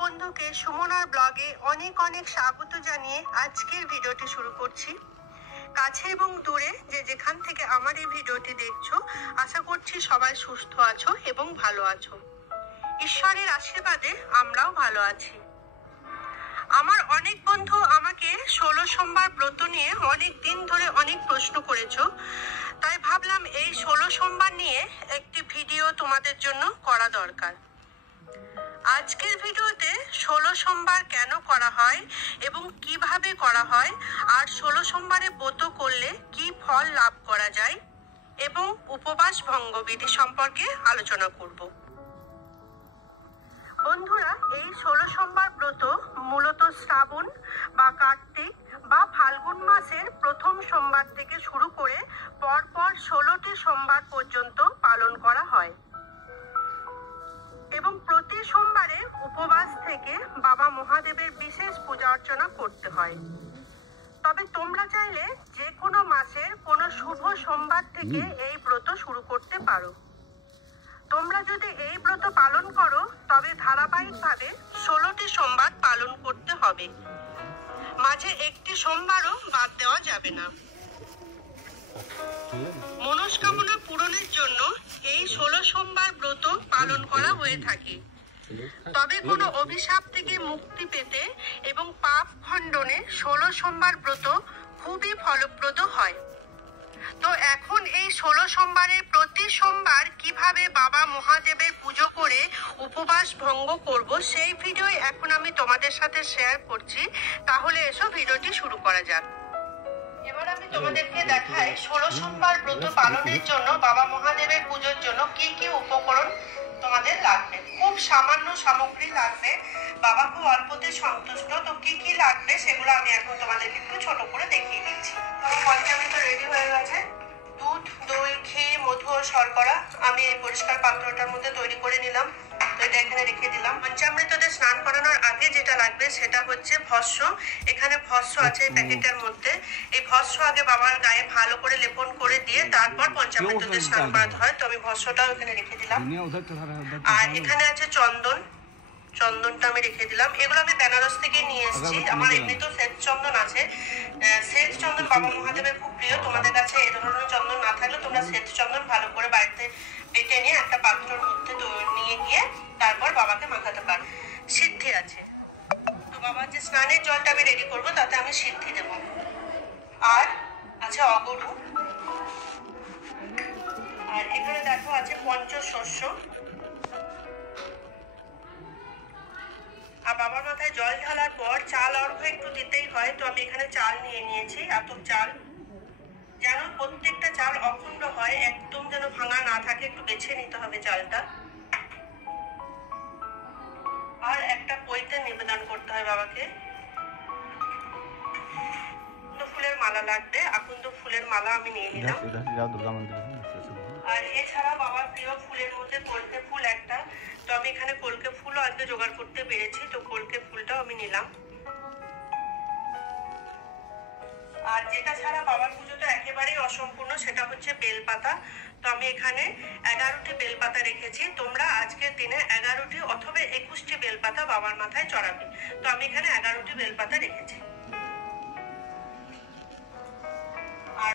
বন্ধুকে সুমনার ব্লগে অনেক অনেক স্বাগত জানিয়ে আজকের ভিডিওটি শুরু করছি। কাছে এবং দূরে যে যেখান থেকে আমার এই ভিডিওটি দেখছো, আশা করছি সবাই সুস্থ আছো এবং ভালো আছো। ঈশ্বরের আশীর্বাদে আমরাও ভালো আছি। আমার অনেক বন্ধু আমাকে 16 সোমবার ব্রত নিয়ে অনেক দিন ধরে অনেক প্রশ্ন করেছো, তাই ভাবলাম এই 16 সোমবার নিয়ে একটি ভিডিও তোমাদের জন্য করা দরকার। আজকের ভিডিওতে 16 সোমবার কেন করা হয় এবং কিভাবে করা হয়, আর 16 সোমবারে ব্রত করলে কি ফল লাভ করা যায় এবং উপবাস ভঙ্গ বিধি সম্পর্কে আলোচনা করব। বন্ধুরা, এই 16 সোমবার ব্রত মূলত শ্রাবণ বা কার্তিক বা ফাল্গুন মাসের প্রথম সোমবার থেকে শুরু করে পরপর 16টি সোমবার পর্যন্ত পালন করা হয় এবং প্রতি সোমবারে উপবাস থেকে বাবা মহাদেবের বিশেষ পূজা অর্চনা করতে হয়। তবে তোমরা চাইলে যে কোনো মাসের কোনো শুভ সোমবার থেকে এই ব্রত শুরু করতে পারো। তোমরা যদি এই ব্রত পালন করো তবে ধারাবাহিকভাবে 16টি সোমবার পালন করতে হবে, মাঝে একটি সোমবারও বাদ দেওয়া যাবে না। মনস্কামনা পূরণের জন্য এই 16 সোমবার ব্রত পালন করা হয়ে থাকে। তবে কোনো অভিশাপ থেকে মুক্তি পেতে এবং পাপ খণ্ডনে 16 সোমবার ব্রত খুবই ফলপ্রদ হয়। তো এখন এই 16 সোমবারের প্রতি সোমবার কিভাবে বাবা মহাদেবের পুজো করে উপবাস ভঙ্গ করব, সেই ভিডিও এখন আমি তোমাদের সাথে শেয়ার করছি। তাহলে এসো ভিডিওটি শুরু করা যাক। এবার আমি তোমাদেরকে দেখাই 16 সোমবার ব্রত পালনের জন্য বাবা মহাদেবের পুজোর জন্য কি কি উপকরণ তোমাদের লাগবে। খুব সামান্য সামগ্রী লাগবে, বাবা খুব অল্পতে সন্তুষ্ট। তো কি কি লাগবে সেগুলো আমি এখন তোমাদেরকে একটু ছোট করে দেখিয়ে দিচ্ছি। পঞ্চামৃত রেডি হয়ে গেছে। দুধ, দই, ঘি, মধু ও শর্করা আমি এই পরিষ্কার পাত্রটার মধ্যে তৈরি করে নিলাম। তো এটা এখানে রেখে দিলাম। পঞ্চামৃততে স্নান করানোর আগে যেটা লাগবে সেটা হচ্ছে ভস্ম। এখানে ভস্ম আছে এই প্যাকেটের মধ্যে। এই ভস্ম আগে বাবার গায়ে ভালো করে লেপন করে দিয়ে তারপর পঞ্চামৃততে স্নান করাতে হয়। তো আমি ভস্মটাও এখানে রেখে দিলাম। আর এখানে আছে চন্দন, চন্দনটা আমি রেখে দিলাম। এগুলো আমি বেনারস থেকে নিয়ে এসেছি। আমার এমনিতেও শ্বেত চন্দন আছে। শ্বেত চন্দন বাবা মহাদেবের খুব প্রিয়। তোমাদের কাছে এই ধরনের চন্দন না থাকলে তোমরা শ্বেত চন্দন ভালো করে বাড়িতে বেটে নিয়ে একটা পাত্রের মধ্যে নিয়ে গিয়ে তারপর বাবাকে মাখাতে পারো। সিদ্ধি আছে, তো বাবার যে স্নানের জলটা আমি রেডি করবো তাতে আমি সিদ্ধি দেব। আর আছে অগরু, আর এখানে দেখো আছে পঞ্চশস্য। আর বাবার মাথায় জল ঢালার পর চাল অর্ঘ্য একটু দিতেই হয়। তো আমি এখানে চাল নিয়ে নিয়েছি, আতপ চাল। যেন প্রত্যেকটা চাল অখণ্ড হয়, একদম যেন ভাঙা না থাকে, একটু বেছে নিতে হবে চালটা। আর একটা পৈতে নিবেদন করতে হয় বাবাকে। ফুলের মালা লাগবে, আকন্দ ফুলের মালা আমি নিয়ে নিলাম। আর এছাড়া বাবার প্রিয় ফুলের মধ্যে কলকে ফুল একটা। তো আমি এখানে কলকে ফুলও আজকে জোগাড় করতে পেরেছি, তো কলকে ফুলটাও আমি নিলাম। আর যেটা ছাড়া বাবার পুজো তো একেবারেই অসম্পূর্ণ, সেটা হচ্ছে বেলপাতা। তো আমি এখানে 11টি বেলপাতা রেখেছি। তোমরা আজকের দিনে 11টি অথবা 21টি বেলপাতা বাবার মাথায় চড়াবে। তো আমি এখানে 11টি বেলপাতা রেখেছি।